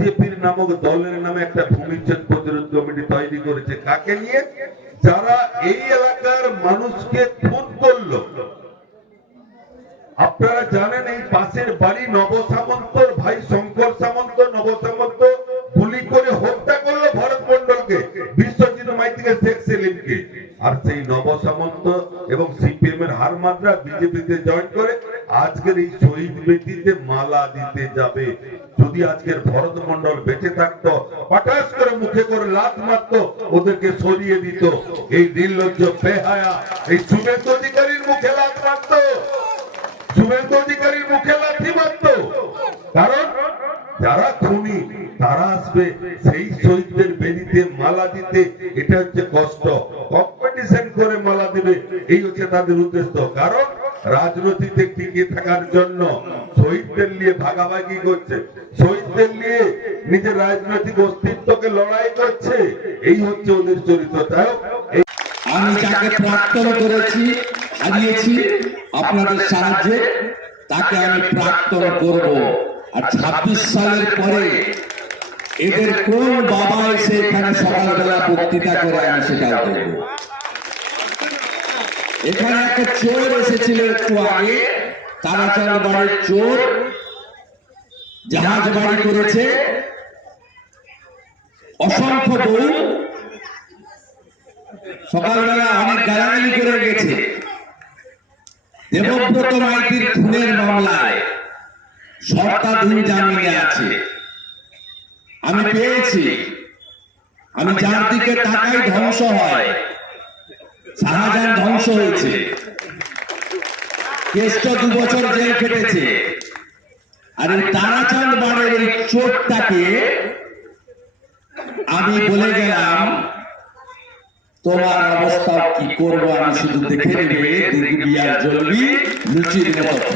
বিজেপির নামক দলের নামে একটা ভূমিচ্ছেদ প্রতিরোধ কমিটি তৈরি করেছে। কাকে নিয়ে? যারা এই এলাকার মানুষকে খুন করলো। আপনারা জানেন এই পাশের বাড়ি নব সামন্তর ভাই শঙ্কর সামন্ত, নব সামন্ত গুলি করে হত্যা করলো ভরত মন্ডলকে, বিশ্বজিৎ মাইতিকে, শেখ সেলিমকে। আর সেই নব সামন্ত এবং সিপিএম এর হারমাদরা বিজেপিতে জয়েন করে আজকের এই শহীদ বেদিতে মালা দিতে যাবে। যদি আজকের ভরত মন্ডল বেঁচে থাকতো, পটাশ করে মুখে করে লাত মারতো, ওদেরকে সরিয়ে দিত। এই নির্লজ্জ বেহায়া এই শুভেন্দু অধিকারীর মুখে লাত মারতো, শুভেন্দু অধিকারীর মুখে লাথি মারতো। কারণ যারা খুনি তারা আসবে সেই শহীদদের বেদিতে মালা দিতে। এটা হচ্ছে কষ্ট, কম্পিটিশন করে মালা দিবে, এই হচ্ছে তাদের উদ্দেশ্য। কারণ রাজনীতিতে টিকে থাকার জন্য শহীদদের নিয়ে ভাগাভাগি করছে, শহীদদের নিয়ে নিজের রাজনৈতিক অস্তিত্বকে লড়াই করছে। এই হচ্ছে ওদের চরিত্র। তাই আমি যাকে প্রাক্তন করেছি, হারিয়েছি আপনাদের সাহায্যে, তাকে আমি প্রাক্তন করব। আর 26 সালের পরে এদের কোন বাবা এসে এখানে সকালবেলা বক্তৃতা করে আমি সেটাও দেখব। এখানে একটা চোর এসেছিল একটু আগে, তারাচাঁদ বাড়ির চোর, জাহাজ বাড়ি করেছে, অসংখ্য বউ, সকালবেলা অনেক গালাগালি করে গেছে। দেবব্রত মাইতির খুনের মামলায় শর্তাধীন জামিনে আছে, আমি পেয়েছি। আমি যার দিকে তাকাই ধ্বংস হয়। শাহজাহান ধ্বংস হয়েছে, কেষ্ট 2 বছর জেল খেটেছে। আর এই তারাচাঁদ বাড়ির এই চোরটাকে আমি বলে গেলাম, তোমার অবস্থা কি করবো আমি শুধু দেখে নেবে, বিয়ার জ্বলবি লুচির মতো।